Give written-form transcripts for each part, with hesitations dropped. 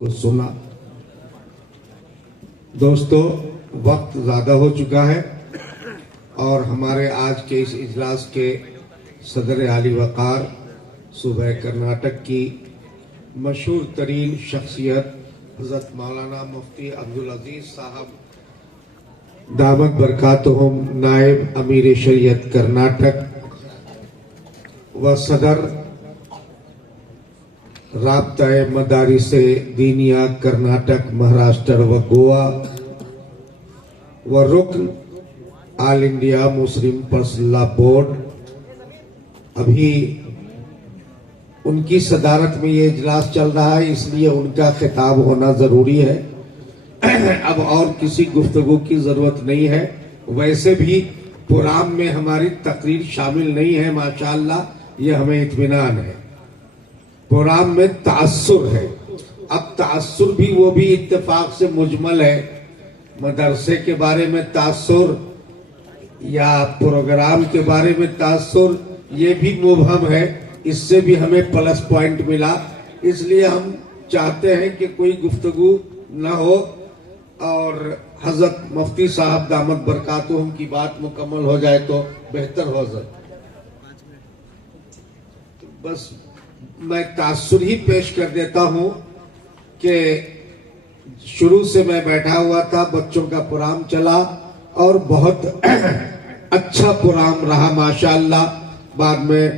کو سنا۔ دوستو، وقت زیادہ ہو چکا ہے اور ہمارے آج کے اس اجلاس کے صدر اعلی وقار صوبہ کرناٹک کی مشہور ترین شخصیت حضرت مولانا مفتی عبدالعزیز صاحب دامت برکاتہم، نائب امیر شریعت کرناٹک و صدر رابطہ مدارس دینیہ کرناٹک، مہاراشٹر و گوا و رکن آل انڈیا مسلم پرسنل لا بورڈ، ابھی ان کی صدارت میں یہ اجلاس چل رہا ہے، اس لیے ان کا خطاب ہونا ضروری ہے۔ اب اور کسی گفتگو کی ضرورت نہیں ہے۔ ویسے بھی پروگرام میں ہماری تقریر شامل نہیں ہے، ماشاءاللہ یہ ہمیں اطمینان ہے۔ پروگرام میں تأثر ہے، اب تأثر بھی وہ بھی اتفاق سے مجمل ہے۔ مدرسے کے بارے میں تأثر یا پروگرام کے بارے میں تأثر یہ بھی مبہم ہے، اس سے بھی ہمیں پلس پوائنٹ ملا، اس لیے ہم چاہتے ہیں کہ کوئی گفتگو نہ ہو اور حضرت مفتی صاحب دامت برکاتہم کی بات مکمل ہو جائے تو بہتر ہو جائے۔ بس میں تأثر ہی پیش کر دیتا ہوں کہ شروع سے میں بیٹھا ہوا تھا، بچوں کا پروگرام چلا اور بہت اچھا پروگرام رہا ماشاءاللہ۔ بعد میں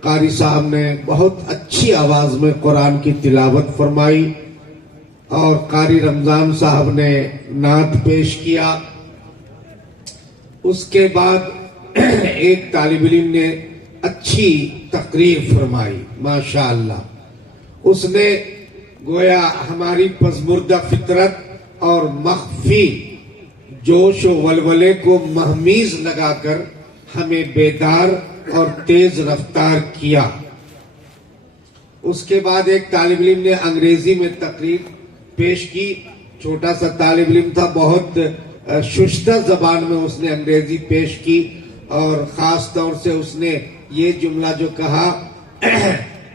قاری صاحب نے بہت اچھی آواز میں قرآن کی تلاوت فرمائی اور قاری رمضان صاحب نے نعت پیش کیا۔ اس کے بعد ایک طالب علم نے اچھی تقریر فرمائی ماشاءاللہ۔ اس نے گویا ہماری پزمردہ فطرت اور مخفی جوش و ولولے کو مہمیز لگا کر ہمیں بیدار اور تیز رفتار کیا۔ اس کے بعد ایک طالب علم نے انگریزی میں تقریر پیش کی، چھوٹا سا طالب علم تھا، بہت شستہ زبان میں اس نے انگریزی پیش کی اور خاص طور سے اس نے یہ جملہ جو کہا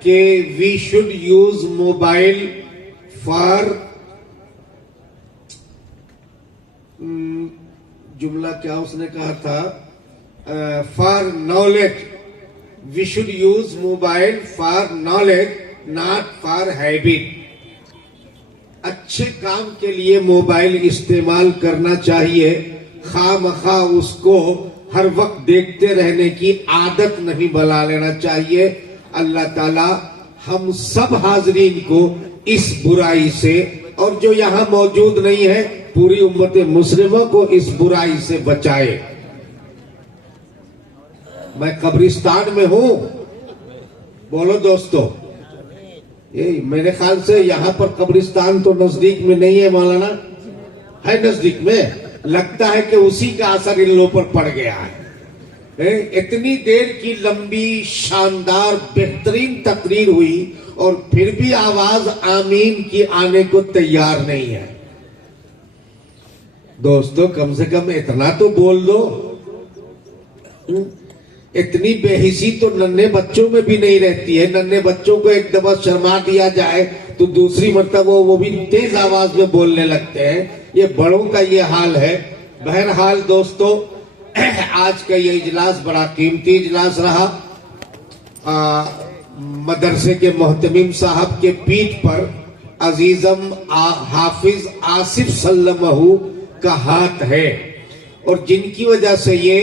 کہ we should use mobile for, جملہ کیا اس نے کہا تھا، for knowledge, we should use mobile for knowledge not for habit. اچھے کام کے لیے موبائل استعمال کرنا چاہیے، خواہ مخواہ اس کو ہر وقت دیکھتے رہنے کی عادت نہیں بنا لینا چاہیے۔ اللہ تعالی ہم سب حاضرین کو اس برائی سے، اور جو یہاں موجود نہیں ہے پوری امت مسلمہ کو اس برائی سے بچائے۔ میں قبرستان میں ہوں، بولو دوستو، میرے خیال سے یہاں پر قبرستان تو نزدیک میں نہیں ہے، مولانا ہے نزدیک میں، لگتا ہے کہ اسی کا اثر ان لوگوں پر پڑ گیا ہے۔ اتنی دیر کی لمبی شاندار بہترین تقریر ہوئی اور پھر بھی آواز آمین کی آنے کو تیار نہیں ہے۔ دوستو کم سے کم اتنا تو بول دو۔ اتنی بے حسی تو ننھے بچوں میں بھی نہیں رہتی ہے۔ ننھے بچوں کو ایک دفعہ شرما دیا جائے تو دوسری مرتبہ وہ بھی تیز آواز میں بولنے لگتے ہیں۔ یہ بڑوں کا یہ حال ہے۔ بہرحال دوستو، آج کا یہ اجلاس بڑا قیمتی اجلاس رہا۔ مدرسے کے محتمم صاحب کے پیٹھ پر عزیزم حافظ آصف سلمہ کا ہاتھ ہے، اور جن کی وجہ سے یہ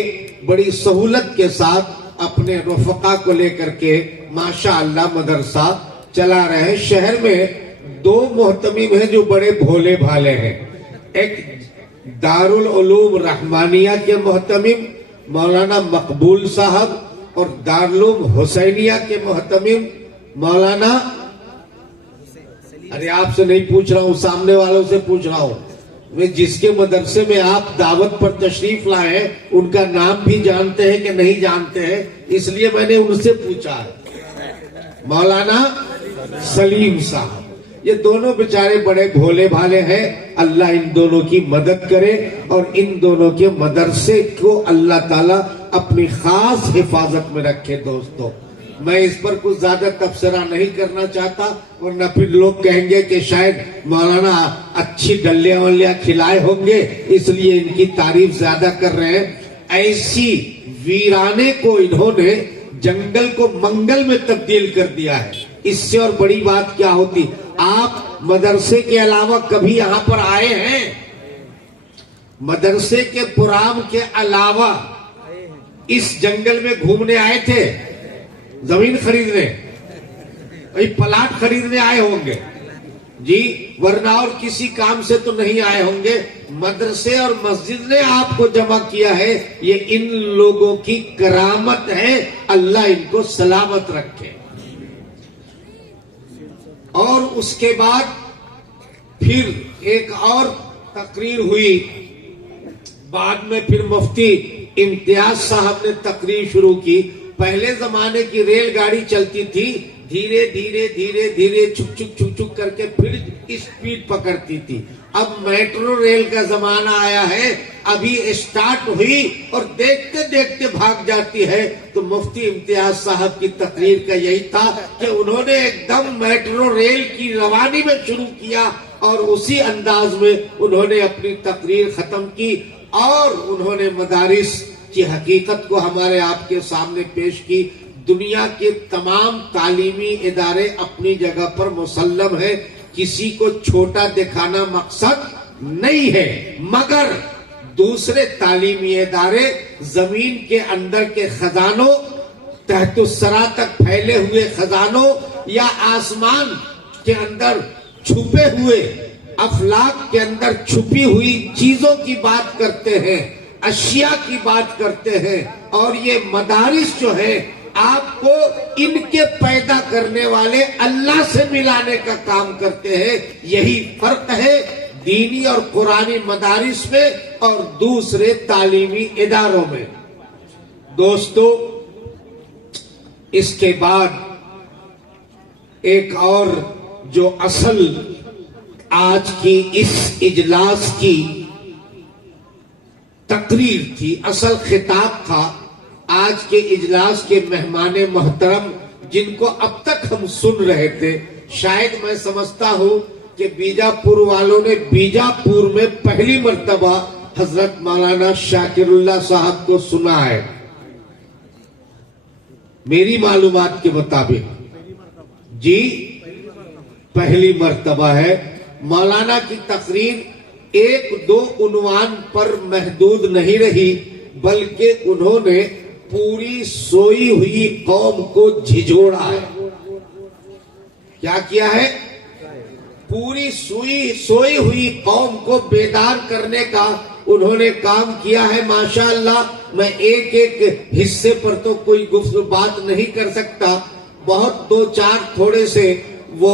بڑی سہولت کے ساتھ اپنے رفقا کو لے کر کے ماشاءاللہ مدرسہ چلا رہے ہیں۔ شہر میں دو محتمم ہیں جو بڑے بھولے بھالے ہیں، ایک دارالعلوم رحمانیہ کے محتمم مولانا مقبول صاحب اور دارالعلوم حسینیہ کے محتمم مولانا، ارے آپ سے نہیں پوچھ رہا ہوں، سامنے والوں سے پوچھ رہا ہوں، میں جس کے مدرسے میں آپ دعوت پر تشریف لائے ہیں ان کا نام بھی جانتے ہیں کہ نہیں جانتے ہیں، اس لیے میں نے ان سے پوچھا ہے۔ مولانا سلیم صاحب، یہ دونوں بیچارے بڑے بھولے بھالے ہیں، اللہ ان دونوں کی مدد کرے اور ان دونوں کے مدرسے کو اللہ تعالیٰ اپنی خاص حفاظت میں رکھے۔ دوستو میں اس پر کچھ زیادہ تبصرہ نہیں کرنا چاہتا ورنہ پھر لوگ کہیں گے کہ شاید مولانا اچھی ڈلیاں ولیاں کھلائے ہوں گے اس لیے ان کی تعریف زیادہ کر رہے ہیں. ایسی ویرانے کو انہوں نے جنگل کو منگل میں تبدیل کر دیا ہے. اس سے اور بڑی بات کیا ہوتی؟ آپ مدرسے کے علاوہ کبھی یہاں پر آئے ہیں؟ مدرسے کے پرام کے علاوہ اس جنگل میں گھومنے آئے تھے؟ زمین خریدنے، پلاٹ خریدنے آئے ہوں گے جی، ورنہ اور کسی کام سے تو نہیں آئے ہوں گے. مدرسے اور مسجد نے آپ کو جمع کیا ہے. یہ ان لوگوں کی کرامت ہے، اللہ ان کو سلامت رکھے. اور اس کے بعد پھر ایک اور تقریر ہوئی. بعد میں پھر مفتی امتیاز صاحب نے تقریر شروع کی. پہلے زمانے کی ریل گاڑی چلتی تھی، دھیرے دھیرے دھیرے دھیرے چھک چھک چھک چھک کر کے پھر اسپیڈ پکڑتی تھی. اب میٹرو ریل کا زمانہ آیا ہے، ابھی اسٹارٹ ہوئی اور دیکھتے دیکھتے بھاگ جاتی ہے. تو مفتی امتیاز صاحب کی تقریر کا یہی تھا کہ انہوں نے ایک دم میٹرو ریل کی روانی میں شروع کیا اور اسی انداز میں انہوں نے اپنی تقریر ختم کی اور انہوں نے مدارس کی حقیقت کو ہمارے آپ کے سامنے پیش کی. دنیا کے تمام تعلیمی ادارے اپنی جگہ پر مسلم ہیں، کسی کو چھوٹا دکھانا مقصد نہیں ہے، مگر دوسرے تعلیمی ادارے زمین کے اندر کے خزانوں، تحت الثری تک پھیلے ہوئے خزانوں یا آسمان کے اندر چھپے ہوئے افلاک کے اندر چھپی ہوئی چیزوں کی بات کرتے ہیں، اشیاء کی بات کرتے ہیں. اور یہ مدارس جو ہے آپ کو ان کے پیدا کرنے والے اللہ سے ملانے کا کام کرتے ہیں. یہی فرق ہے دینی اور قرآنی مدارس میں اور دوسرے تعلیمی اداروں میں. دوستو، اس کے بعد ایک اور جو اصل آج کی اس اجلاس کی تقریر تھی، اصل خطاب تھا آج کے اجلاس کے مہمان محترم جن کو اب تک ہم سن رہے تھے. شاید میں سمجھتا ہوں کہ بیجاپور والوں نے بیجاپور میں پہلی مرتبہ حضرت مولانا شاکر اللہ صاحب کو سنا ہے، میری معلومات کے مطابق جی پہلی مرتبہ ہے. مولانا کی تقریر ایک دو عنوان پر محدود نہیں رہی بلکہ انہوں نے پوری سوئی ہوئی قوم کو جھجھوڑا ہے. کیا کیا ہے؟ پوری سوئی ہوئی قوم کو بیدار کرنے کا انہوں نے کام کیا ہے. ماشاءاللہ میں ایک ایک حصے پر تو کوئی بات نہیں کر سکتا، بہت دو چار تھوڑے سے وہ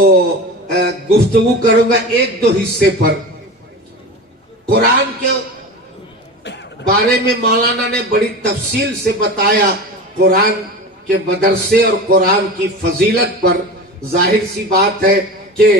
گفتگو کروں گا ایک دو حصے پر. قرآن کے بارے میں مولانا نے بڑی تفصیل سے بتایا، قرآن کے مدرسے اور قرآن کی فضیلت پر. ظاہر سی بات ہے کہ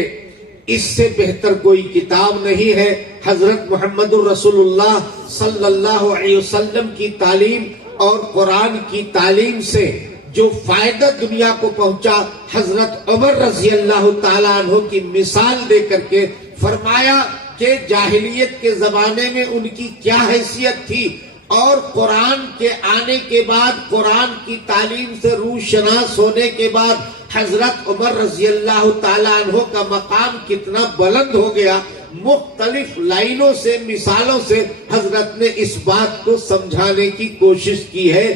اس سے بہتر کوئی کتاب نہیں ہے. حضرت محمد الرسول اللہ صلی اللہ علیہ وسلم کی تعلیم اور قرآن کی تعلیم سے جو فائدہ دنیا کو پہنچا، حضرت عمر رضی اللہ تعالیٰ عنہ کی مثال دے کر کے فرمایا کہ جاہلیت کے زمانے میں ان کی کیا حیثیت تھی اور قرآن کے آنے کے بعد، قرآن کی تعلیم سے روشناس ہونے کے بعد حضرت عمر رضی اللہ تعالیٰ عنہ کا مقام کتنا بلند ہو گیا. مختلف لائنوں سے، مثالوں سے حضرت نے اس بات کو سمجھانے کی کوشش کی ہے.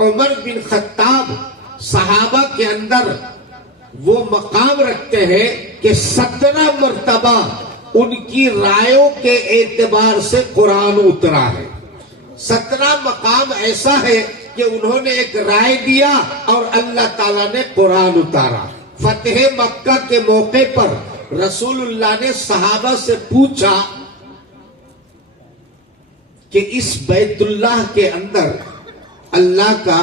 عمر بن خطاب صحابہ کے اندر وہ مقام رکھتے ہیں کہ 17 مرتبہ ان کی رائےوں کے اعتبار سے قرآن اترا ہے. 17 مقام ایسا ہے کہ انہوں نے ایک رائے دیا اور اللہ تعالیٰ نے قرآن اتارا. فتح مکہ کے موقع پر رسول اللہ نے صحابہ سے پوچھا کہ اس بیت اللہ کے اندر اللہ کا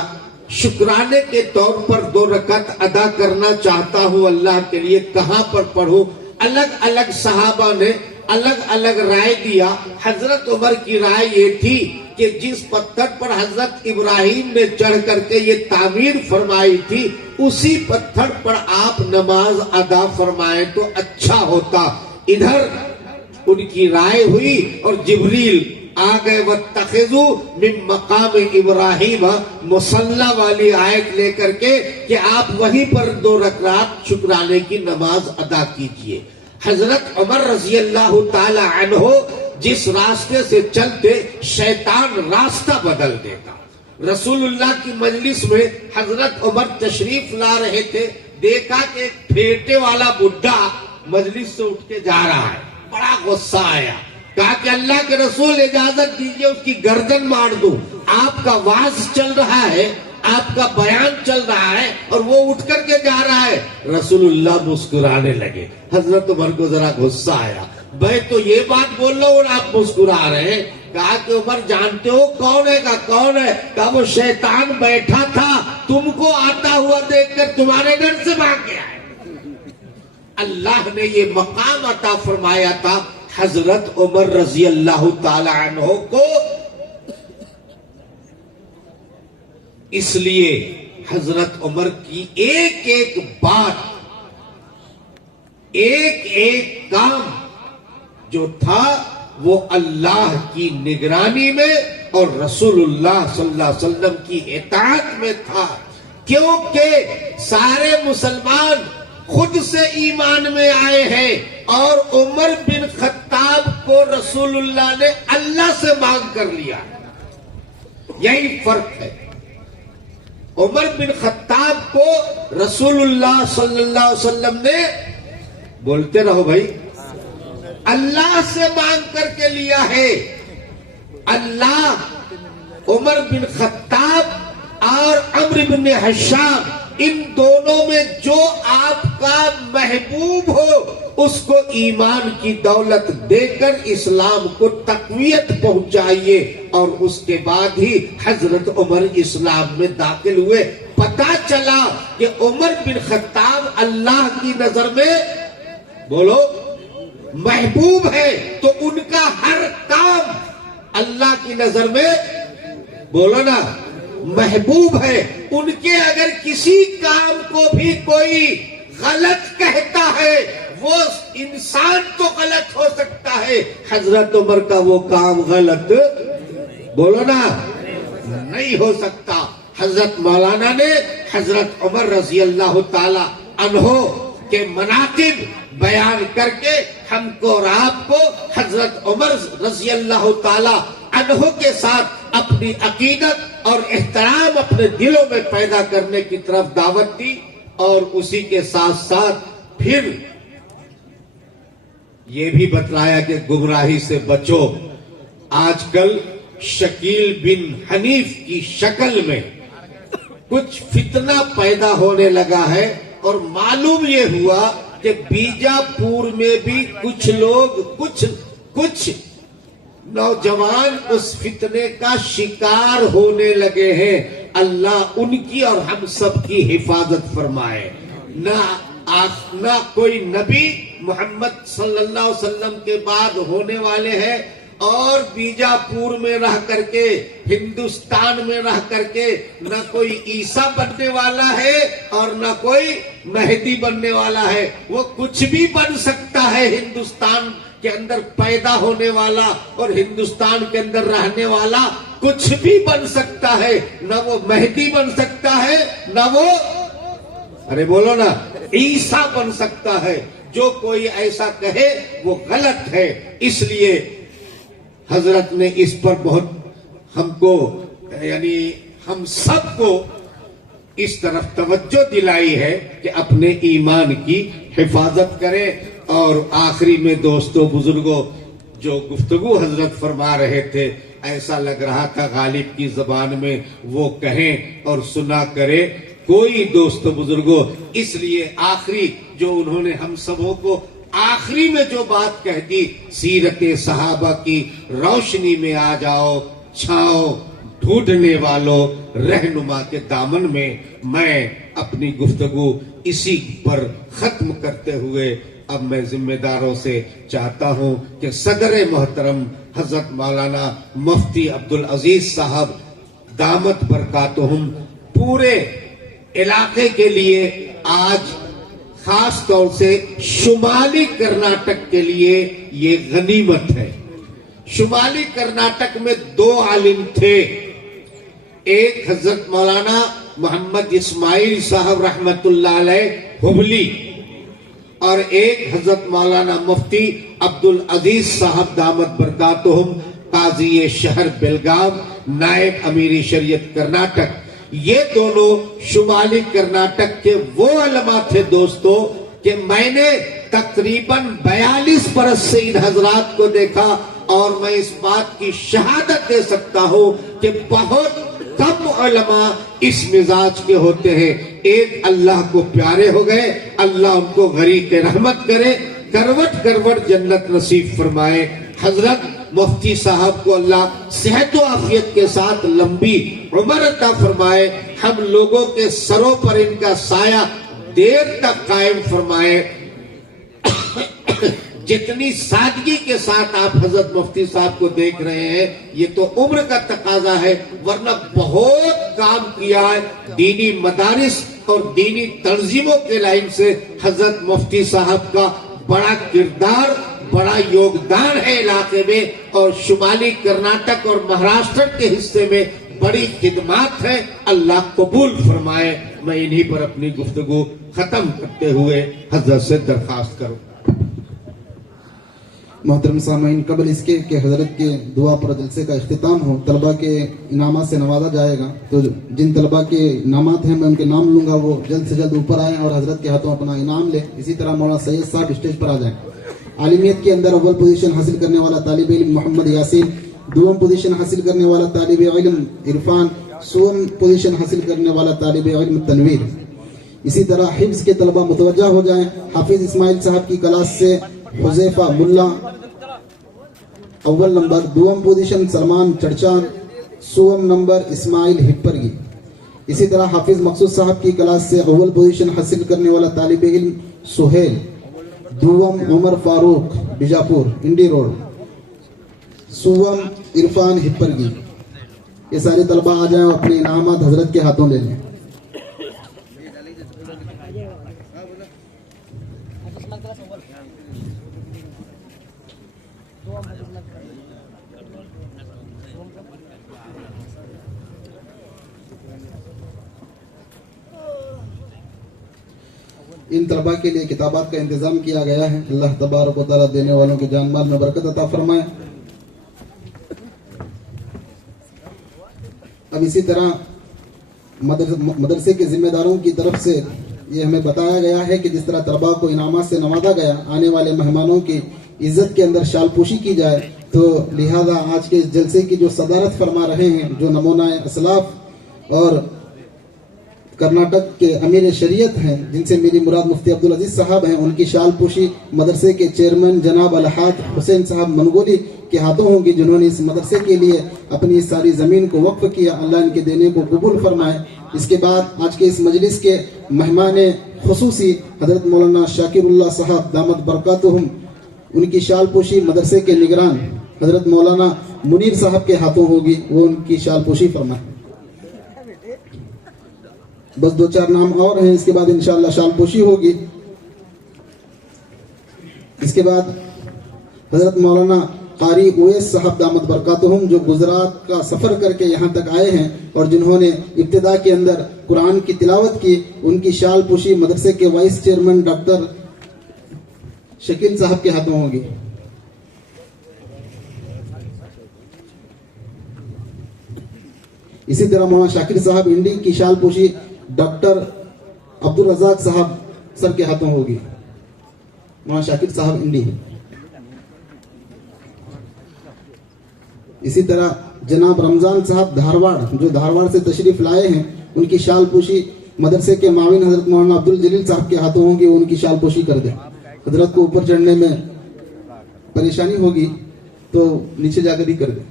شکرانے کے طور پر 2 رکعت ادا کرنا چاہتا ہوں اللہ کے لیے، کہاں پر پڑھوں؟ الگ الگ صحابہ نے الگ الگ رائے دیا. حضرت عمر کی رائے یہ تھی کہ جس پتھر پر حضرت ابراہیم نے چڑھ کر کے یہ تعمیر فرمائی تھی اسی پتھر پر آپ نماز ادا فرمائیں تو اچھا ہوتا. ادھر ان کی رائے ہوئی اور جبریل آ گئے. وَاتَّخِذُوا مِن مَقَامِ إِبْرَاهِيمَ مصلی والی آیت لے کر کے کہ آپ وہیں پر 2 رکعت شکرانے کی نماز ادا کیجئے. حضرت عمر رضی اللہ تعالی عنہ جس راستے سے چلتے شیطان راستہ بدل دیتا. رسول اللہ کی مجلس میں حضرت عمر تشریف لا رہے تھے, دیکھا کہ ایک پھیٹے والا بڈھا مجلس سے اٹھ کے جا رہا ہے. بڑا غصہ آیا, کہا کہ اللہ کے رسول اجازت دیجئے اس کی گردن مار دوں. آپ کا واعظ چل رہا ہے, آپ کا بیان چل رہا ہے اور وہ اٹھ کر کے جا رہا ہے. رسول اللہ مسکرانے لگے. حضرت عمر کو ذرا غصہ آیا, میں تو یہ بات بول رہا ہوں اور آپ مسکرا رہے ہیں. کہا کہ عمر جانتے ہو کون ہے؟ کہا کون ہے؟ کہا وہ شیطان بیٹھا تھا, تم کو آتا ہوا دیکھ کر تمہارے گھر سے بھاگ گیا ہے. اللہ نے یہ مقام عطا فرمایا تھا حضرت عمر رضی اللہ تعالی عنہ کو. اس لیے حضرت عمر کی ایک ایک بات, ایک ایک کام جو تھا وہ اللہ کی نگرانی میں اور رسول اللہ صلی اللہ علیہ وسلم کی اطاعت میں تھا. کیونکہ سارے مسلمان خود سے ایمان میں آئے ہیں اور عمر بن خطاب کو رسول اللہ نے اللہ سے مانگ کر لیا. یہی فرق ہے. عمر بن خطاب کو رسول اللہ صلی اللہ علیہ وسلم نے, بولتے رہو بھائی, اللہ سے مانگ کر کے لیا ہے. اللہ عمر بن خطاب اور عمرو بن حشام ان دونوں میں جو آپ کا محبوب ہو اس کو ایمان کی دولت دے کر اسلام کو تقویت پہنچائیے. اور اس کے بعد ہی حضرت عمر اسلام میں داخل ہوئے. پتا چلا کہ عمر بن خطاب اللہ کی نظر میں, بولو, محبوب ہے تو ان کا ہر کام اللہ کی نظر میں, بولو نا, محبوب ہے. ان کے اگر کسی کام کو بھی کوئی غلط کہتا ہے, وہ انسان تو غلط ہو سکتا ہے, حضرت عمر کا وہ کام غلط, بولو نا, نہیں ہو سکتا. حضرت مولانا نے حضرت عمر رضی اللہ تعالی عنہ کے مناقب بیان کر کے ہم کو اور آپ کو حضرت عمر رضی اللہ تعالی عنہ کے ساتھ اپنی عقیدت اور احترام اپنے دلوں میں پیدا کرنے کی طرف دعوت دی. اور اسی کے ساتھ ساتھ پھر یہ بھی بتلایا کہ گمراہی سے بچو. آج کل شکیل بن حنیف کی شکل میں کچھ فتنہ پیدا ہونے لگا ہے اور معلوم یہ ہوا کہ بیجاپور میں بھی کچھ لوگ, کچھ نوجوان اس فتنے کا شکار ہونے لگے ہیں. اللہ ان کی اور ہم سب کی حفاظت فرمائے. نہ کوئی نبی محمد صلی اللہ علیہ وسلم کے بعد ہونے والے ہیں, اور بیجاپور میں رہ کر کے, ہندوستان میں رہ کر کے نہ کوئی عیسیٰ بننے والا ہے اور نہ کوئی مہدی بننے والا ہے. وہ کچھ بھی بن سکتا ہے. ہندوستان کے اندر پیدا ہونے والا اور ہندوستان کے اندر رہنے والا کچھ بھی بن سکتا ہے. نہ وہ مہدی بن سکتا ہے, نہ وہ, ارے بولو نا, عیسیٰ بن سکتا ہے. جو کوئی ایسا کہے وہ غلط ہے. اس لیے حضرت نے اس پر بہت ہم کو, یعنی ہم سب کو اس طرف توجہ دلائی ہے کہ اپنے ایمان کی حفاظت کریں. اور آخری میں دوستو بزرگوں, جو گفتگو حضرت فرما رہے تھے ایسا لگ رہا تھا غالب کی زبان میں وہ کہیں اور سنا کرے کوئی دوست بزرگوں. اس لیے آخری جو انہوں نے ہم سبوں کو آخری میں جو بات کہہ دی, سیرت صحابہ کی روشنی میں آ جاؤ, چھاؤ ڈھونڈنے والوں, رہنما کے دامن میں, میں اپنی گفتگو اسی پر ختم کرتے ہوئے اب میں ذمہ داروں سے چاہتا ہوں کہ صدر محترم حضرت مولانا مفتی عبدالعزیز صاحب دامت برکاتہم پورے علاقے کے لیے آج خاص طور سے شمالی کرناٹک کے لیے یہ غنیمت ہے. شمالی کرناٹک میں 2 عالم تھے، ایک حضرت مولانا محمد اسماعیل صاحب رحمت اللہ علیہ ہبلی اور ایک حضرت مولانا مفتی عبدالعزیز صاحب دامت برکاتہم قاضی شہر بیلگام نائب امیر شریعت کرناٹک. یہ دونوں شمالی کرناٹک کے وہ علماء تھے دوستو کہ میں نے تقریباً 42 برس سے ان حضرات کو دیکھا اور میں اس بات کی شہادت دے سکتا ہوں کہ بہت کم علماء اس مزاج کے ہوتے ہیں. ایک اللہ کو پیارے ہو گئے، اللہ ان کو غریق رحمت کرے، کروٹ کروٹ جنت نصیب فرمائے. حضرت مفتی صاحب کو اللہ صحت و عافیت کے ساتھ لمبی عمر عطا فرمائے، ہم لوگوں کے سروں پر ان کا سایہ دیر تک قائم فرمائے. جتنی سادگی کے ساتھ آپ حضرت مفتی صاحب کو دیکھ رہے ہیں یہ تو عمر کا تقاضا ہے، ورنہ بہت کام کیا ہے دینی مدارس اور دینی تنظیموں کے لائن سے. حضرت مفتی صاحب کا بڑا کردار، بڑا یوگدان ہے علاقے میں، اور شمالی کرناٹک اور مہاراشٹر کے حصے میں بڑی خدمات ہیں. اللہ قبول فرمائے. میں انہی پر اپنی گفتگو ختم کرتے ہوئے حضرت سے درخواست کروں. محترم سامعین، قبل اس کے کہ حضرت کے دعا پر جلسے کا اختتام ہو، طلبہ کے انعامات سے نوازا جائے گا. تو جن طلبہ کے انعامات ہیں میں ان کے نام لوں گا، وہ جلد سے جلد اوپر آئیں اور حضرت کے ہاتھوں اپنا انعام لیں. اسی طرح مولانا سید صاحب اسٹیج پر آ جائیں. عالمیت کے اندر اول پوزیشن حاصل کرنے والا طالب علم محمد یاسین، دوم پوزیشن حاصل کرنے والا طالب علم عرفان، سوم پوزیشن حاصل کرنے والا طالب علم تنویر. اسی طرح حفظ کے طلبہ متوجہ ہو جائیں. حافظ اسماعیل صاحب کی کلاس سے حذیفہ ملا اول نمبر، دوم پوزیشن سلمان چڑچان، سوم نمبر اسماعیل ہپرگی. اسی طرح حافظ مقصود صاحب کی کلاس سے اول پوزیشن حاصل کرنے والا طالب علم سہیل، دوم عمر فاروق بیجاپور انڈی روڈ، سوم عرفان ہپرگی. یہ سارے طلبہ آ جائیں اور اپنے انعامات حضرت کے ہاتھوں لے لیں. ان طلباء کے لیے کتابات کا انتظام کیا گیا ہے. اللہ تبارک و تعالیٰ دینے والوں کے جان مال میں برکت عطا فرمائے. اب اسی طرح مدرسے کے ذمہ داروں کی طرف سے یہ ہمیں بتایا گیا ہے کہ جس طرح طلباء کو انعامات سے نوازا گیا، آنے والے مہمانوں کی عزت کے اندر شال پوشی کی جائے. تو لہذا آج کے اس جلسے کی جو صدارت فرما رہے ہیں، جو نمونہ اسلاف اور کرناٹک کے امیر شریعت ہیں، جن سے میری مراد مفتی عبدالعزیز صاحب ہیں، ان کی شال پوشی مدرسے کے چیئرمین جناب الحاج حسین صاحب منگولی کے ہاتھوں ہوگی، جنہوں نے اس مدرسے کے لیے اپنی ساری زمین کو وقف کیا. اللہ ان کے دینے کو قبول فرمائے. اس کے بعد آج کے اس مجلس کے مہمان خصوصی حضرت مولانا شاکر اللہ صاحب دامت برکاتہم، ان کی شال پوشی مدرسے کے نگران حضرت مولانا منیر صاحب کے ہاتھوں ہوگی، وہ ان کی شال پوشی فرمائیں. بس 2-4 نام اور ہیں، اس کے بعد انشاءاللہ شال پوشی ہوگی. اس کے بعد حضرت مولانا قاری اویس صاحب دامت برکاتہم، جو گجرات کا سفر کر کے یہاں تک آئے ہیں اور جنہوں نے ابتدا کے اندر قرآن کی تلاوت کی، ان کی شال پوشی مدرسے کے وائس چیئرمین ڈاکٹر شکیل صاحب کے ہاتھوں ہوگی. اسی طرح مولانا شاکر صاحب انڈی کی شال پوشی ڈاکٹر عبدالرزاق صاحب سر کے ہاتھوں ہوگی. مولانا شاکر صاحب انڈی. اسی طرح جناب رمضان صاحب دھارواڑ، جو دھارواڑ سے تشریف لائے ہیں، ان کی شال پوشی مدرسے کے معاون حضرت مولانا عبدالجلیل صاحب کے ہاتھوں ہوگی، ان کی شال پوشی کر دیں. حضرت کو اوپر چڑھنے میں پریشانی ہوگی تو نیچے جا کر ہی کر دیں.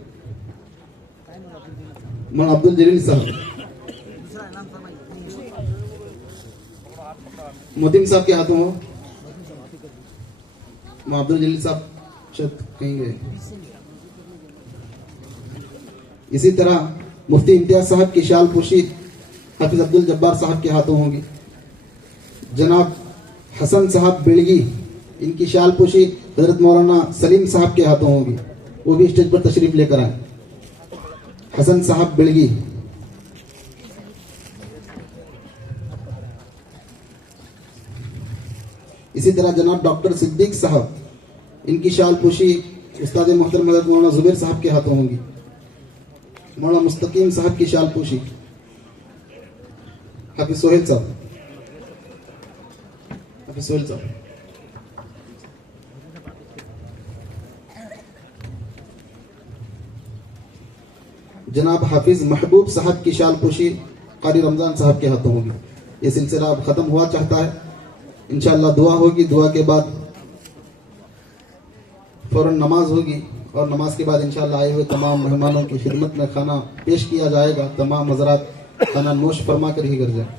مولانا عبدالجلیل صاحب. متیم صاحب کے ہاتھوں ہو. عبد الجلیل صاحب شاید کہیں گے. اسی طرح مفتی امتیاز صاحب کی شال پوشی حافظ عبد الجبار صاحب کے ہاتھوں ہوگی. جناب حسن صاحب بیڑگی ان کی شال پوشی حضرت مولانا سلیم صاحب کے ہاتھوں ہوگی. وہ بھی اسٹیج پر تشریف لے کر آئیں. حسن صاحب بیڑگی. اسی طرح جناب ڈاکٹر صدیق صاحب ان کی شال پوشی استاد محترم حضرت مولانا زبیر صاحب کے ہاتھوں ہوگی. مولانا مستقیم صاحب کی شال پوشی حافظ سہیل صاحب. حافظ سہیل صاحب. جناب حافظ محبوب صاحب کی شال پوشی قاری رمضان صاحب کے ہاتھوں ہوگی. یہ سلسلہ اب ختم ہوا چاہتا ہے. انشاءاللہ دعا ہوگی. دعا کے بعد فوراً نماز ہوگی اور نماز کے بعد انشاءاللہ آئے ہوئے تمام مہمانوں کی خدمت میں کھانا پیش کیا جائے گا. تمام حضرات کھانا نوش فرما کر ہی گھر جائیں.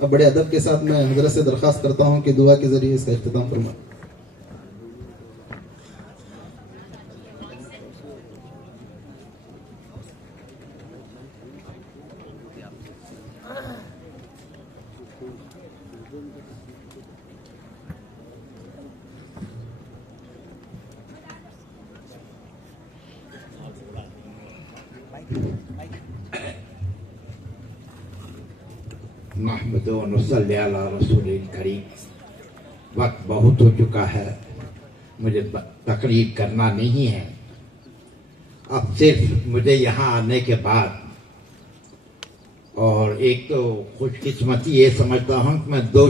اب بڑے ادب کے ساتھ میں حضرت سے درخواست کرتا ہوں کہ دعا کے ذریعے اس کا اختتام فرمائیں. محمد و نصلی علی رسول کریم. وقت بہت ہو چکا ہے, مجھے تقریر کرنا نہیں ہے. اب صرف مجھے یہاں آنے کے بعد اور ایک تو خوش قسمتی یہ سمجھتا ہوں کہ میں دو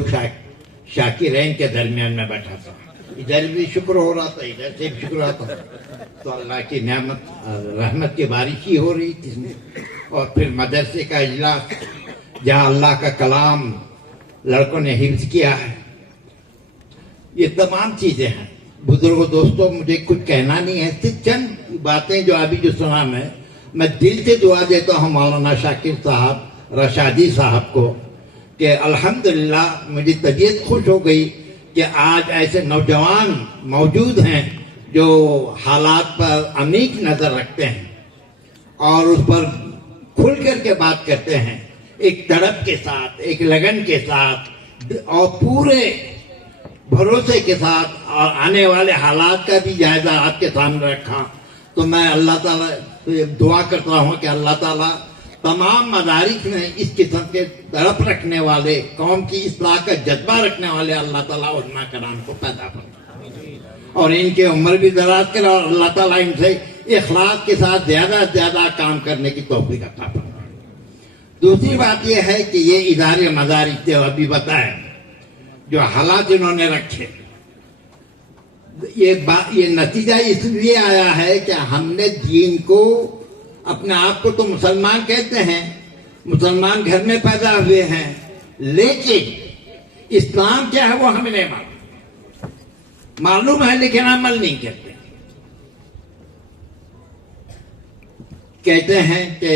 شاکرین کے درمیان میں بیٹھا تھا. ادھر بھی شکر ہو رہا تھا, ادھر سے بھی شکر ہو رہا تھا. تو اللہ کی نعمت رحمت کی بارش ہی ہو رہی تھی. اور پھر مدرسے کا اجلاس جہاں اللہ کا کلام لڑکوں نے حفظ کیا ہے. یہ تمام چیزیں ہیں. بزرگوں دوستوں, مجھے کچھ کہنا نہیں ہے, صرف چند باتیں جو ابھی جو سنا میں دل سے دعا دیتا ہوں مولانا شاکر صاحب رشادی صاحب کو کہ الحمدللہ مجھے طبیعت خوش ہو گئی کہ آج ایسے نوجوان موجود ہیں جو حالات پر عمیق نظر رکھتے ہیں اور اس پر کھل کر کے بات کرتے ہیں, ایک تڑپ کے ساتھ, ایک لگن کے ساتھ اور پورے بھروسے کے ساتھ, اور آنے والے حالات کا بھی جائزہ آپ کے سامنے رکھا. تو میں اللہ تعالیٰ دعا کرتا ہوں کہ اللہ تعالیٰ تمام مدارس میں اس قسم کے تڑپ رکھنے والے, قوم کی اصلاح کا جذبہ رکھنے والے اللہ تعالیٰ علماء کرام کو پیدا کرے اور ان کی عمر بھی دراز کرے اور اللہ تعالیٰ ان سے اخلاص کے ساتھ زیادہ سے زیادہ کام کرنے کی توفیق عطا فرمائے. دوسری بات یہ ہے کہ یہ ادارے مدارس جو ابھی بتائے جو حالات انہوں نے رکھے, یہ نتیجہ اس لیے آیا ہے کہ ہم نے دین کو, اپنے آپ کو تو مسلمان کہتے ہیں, مسلمان گھر میں پیدا ہوئے ہیں, لیکن اسلام کیا ہے وہ ہمیں نہیں معلوم ہے لیکن عمل نہیں کرتے. کہتے ہیں کہ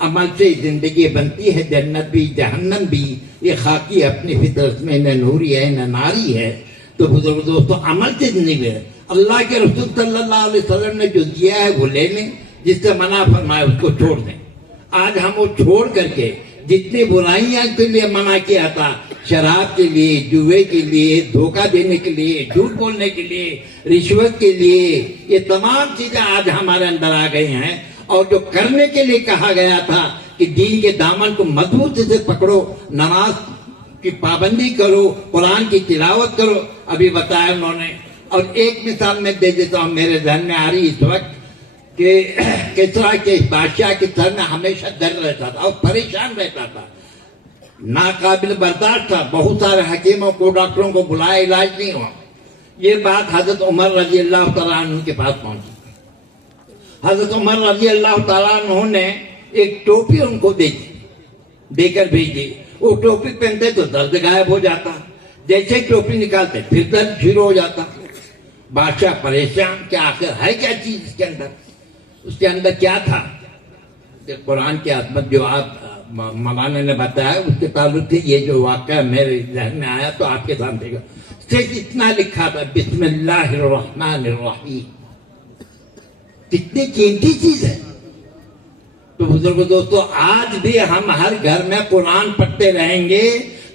عمل سے زندگی بنتی ہے, جنت بھی جہنم بھی, یہ خاکی اپنی فطرت میں نہ نوری ہے نہ ناری ہے. تو بزرگ دوستوں, عمل سے زندگی ہے. اللہ کے رسول صلی اللہ علیہ وسلم نے جو دیا ہے وہ لے لیں, جس سے منع فرمایا اس کو چھوڑ دیں. آج ہم وہ چھوڑ کر کے جتنی برائیاں کے لیے منع کیا تھا, شراب کے لیے, جوئے کے لیے, دھوکہ دینے کے لیے, جھوٹ بولنے کے لیے, رشوت کے لیے, یہ تمام چیزیں آج ہمارے اندر آ گئی ہیں. اور جو کرنے کے لیے کہا گیا تھا کہ دین کے دامن کو مضبوط سے پکڑو, نماز کی پابندی کرو, قرآن کی تلاوت کرو, ابھی بتایا انہوں نے. اور ایک مثال میں دے دیتا ہوں, میرے ذہن میں آ رہی اس وقت کہ کسرا کے بادشاہ کے سر میں ہمیشہ درد رہتا تھا اور پریشان رہتا تھا, ناقابل برداشت تھا. بہت سارے حکیموں کو, ڈاکٹروں کو بلایا, علاج نہیں ہوا. یہ بات حضرت عمر رضی اللہ تعالیٰ عنہ کے پاس پہنچی. حضرت عمر رضی اللہ تعالیٰ عنہ نے ایک ٹوپی ان کو دے کر بھیجی. وہ ٹوپی پہنتے تو درد غائب ہو جاتا, جیسے ٹوپی نکالتے پھر درد شروع ہو جاتا. بادشاہ پریشان کہ آخر ہے کیا چیز اس کے اندر, اس کے اندر کیا تھا. کہ قرآن کی عظمت جو آپ مولانا نے بتایا اس کے تعلق سے یہ جو واقعہ میرے ذہن میں آیا تو آپ کے سامنے کا صرف اتنا لکھا تھا بسم اللہ الرحمن الرحیم. کتنی قیمتی چیز ہے. تو بزرگ دوستو آج بھی ہم ہر گھر میں قرآن پڑھتے رہیں گے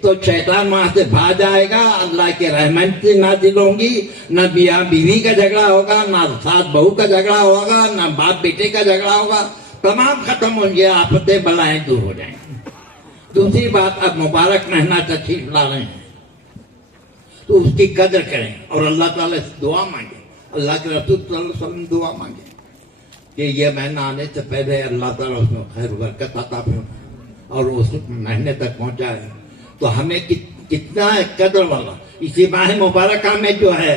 تو شیطان وہاں سے بھاگ جائے گا, اللہ کے رحمت سے نازل ہوں گی, نہ میاں بیوی کا جھگڑا ہوگا, نہ ساس بہو کا جھگڑا ہوگا, نہ باپ بیٹے کا جھگڑا ہوگا, تمام ختم ہوں گے, آفتیں بلائیں دور ہو جائیں گی. دوسری بات, اب مبارک مہینہ تشریف لا رہے ہیں تو اس کی قدر کریں اور اللہ تعالیٰ سے دعا مانگیں. اللہ کے رسول صلی اللہ علیہ وسلم دعا مانگیں کہ یہ مہینہ آنے سے پہلے اللہ تعالیٰ اس میں خیر برکت عطا فرمائے اور اس مہینے تک پہنچائے. تو ہمیں کتنا ہے قدر والا. اسی ماہ مبارکہ میں جو ہے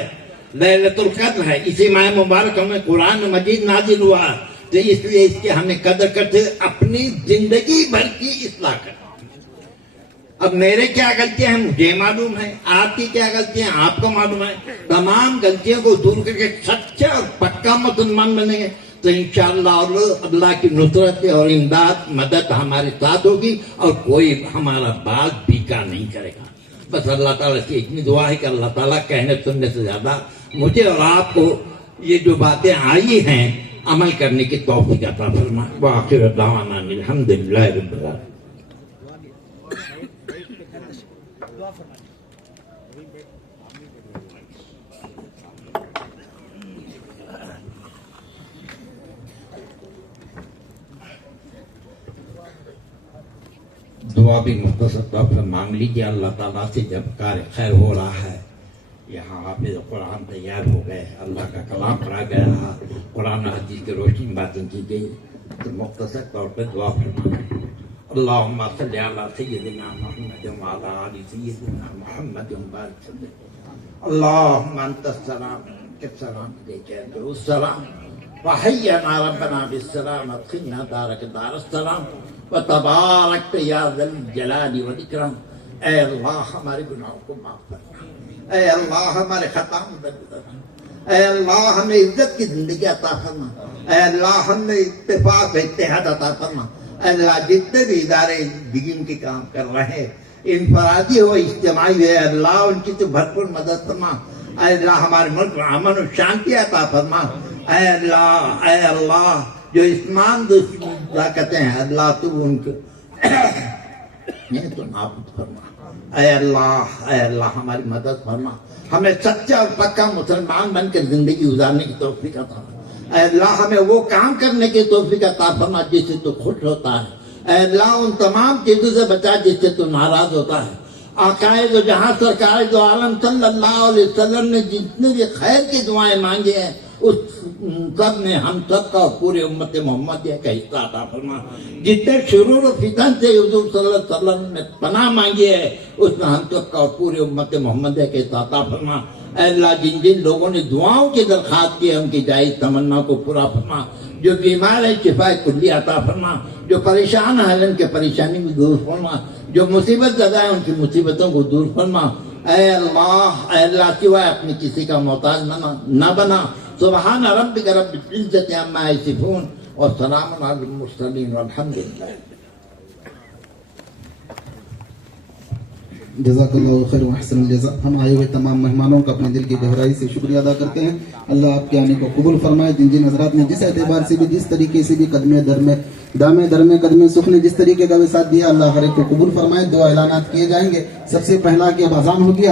لیلۃ القدر ہے, اسی ماہ مبارکہ میں قرآن مجید نازل ہوا, تو اس لیے اس کی ہمیں قدر کرتے اپنی زندگی بھر کی اصلاح کریں. اب میرے کیا غلطیاں ہیں مجھے معلوم ہے, آپ کی کیا غلطیاں ہیں آپ کو معلوم ہے. تمام غلطیوں کو دور کر کے سچا اور پکا مسلمان بنیں گے تو انشاءاللہ اللہ کی نصرت اور امداد مدد ہمارے ساتھ ہوگی اور کوئی ہمارا بات بیکا نہیں کرے گا. بس اللہ تعالیٰ سے اتنی دعا ہے کہ اللہ تعالیٰ کہنے سننے سے زیادہ مجھے اور آپ کو یہ جو باتیں آئی ہیں عمل کرنے کی توفیق عطا فرمائے. وآخر دعوانا الحمدللہ رب العالمین. دعا بھی مختصر طور پر مانگ لیجیے اللہ تعالیٰ سے. جب کار خیر ہو رہا ہے, یہاں حافظ قرآن تیار ہو گئے, اللہ کا کلام پڑھا گیا, قرآن حدیث کی روشنی میں باتیں کی گئی, تو مختصر طور پر دعا فرمائیں. اللہم صلی علی سیدنا محمد وعلی آل سیدنا محمد وبارک وسلم. اللہم انت السلام السلام علیک السلام وحینا ربنا بالسلام ادخلنا دارک دار السلام وتبارک یا ذی الجلال والاکرام. اے اللہ ہمارے گناہوں کو معاف فرما, اے اللہ ہمارے خطاؤں کو درگزر, اے اللہ ہمیں عزت کی زندگی عطا فرما, اے اللہ ہمیں اتفاق اتحاد عطا فرما. اے اللہ جتنے بھی ادارے دین کے کام کر رہے ہیں انفرادی ہو اجتماعی ہے, اللہ ان کی تو بھرپور مدد فرما. اے اللہ ہمارے ملک میں امن و شانتی عطا فرما. اے اللہ جو اسمان طاقتیں ہیں اللہ تو ان کو تو نابود فرما. اے اللہ ہماری مدد فرما, ہمیں سچا اور پکا مسلمان بن کر زندگی گزارنے کی توفیق عطا فرما. اے اللہ ہمیں وہ کام کرنے کی توفیق عطا فرما جس سے تو خوش ہوتا ہے. اے اللہ ان تمام چیزوں سے بچا جس سے تو ناراض ہوتا ہے. آقائے دو جہاں سرکار دو عالم صلی اللہ علیہ وسلم نے جتنے بھی خیر کی دعائیں مانگی ہیں اس سب نے ہم سب کا پورے امت محمدیہ کا حصہ عطا فرما. جتنے شرور و فتن سے حضور صلی اللہ علیہ وسلم نے پناہ مانگی ہے اس میں ہم سب کا پورے امت محمدیہ کا حصہ عطا فرما. اے اللہ جن جن لوگوں نے دعاؤں کی درخواست کی ہے ان کی جائز تمنا کو پورا فرما. جو بیمار ہے شفا کلی عطا فرما, جو پریشان ہیں ان کے پریشانی بھی دور فرما, جو مصیبت زدہ ہے ان کی مصیبتوں کو دور فرما. اے اللہ سوائے اپنی کسی کا محتاج نہ بنا. سبحان ربک رب العزت عما یصفون وسلام علی المرسلین والحمد للہ. جزاک اللہ خیر و احسن الجزاء. ہم آئے ہوئے تمام مہمانوں کا اپنے دل کی گہرائی سے شکریہ ادا کرتے ہیں. اللہ آپ کے آنے کو قبول فرمائے. جن جن حضرات نے جس اعتبار سے بھی جس طریقے سے بھی قدمے درمے قدمے سکھ نے جس طریقے کا بھی ساتھ دیا اللہ ہر ایک کو قبول فرمائے. دو اعلانات کیے جائیں گے. سب سے پہلا کہ اب اذان ہوگی.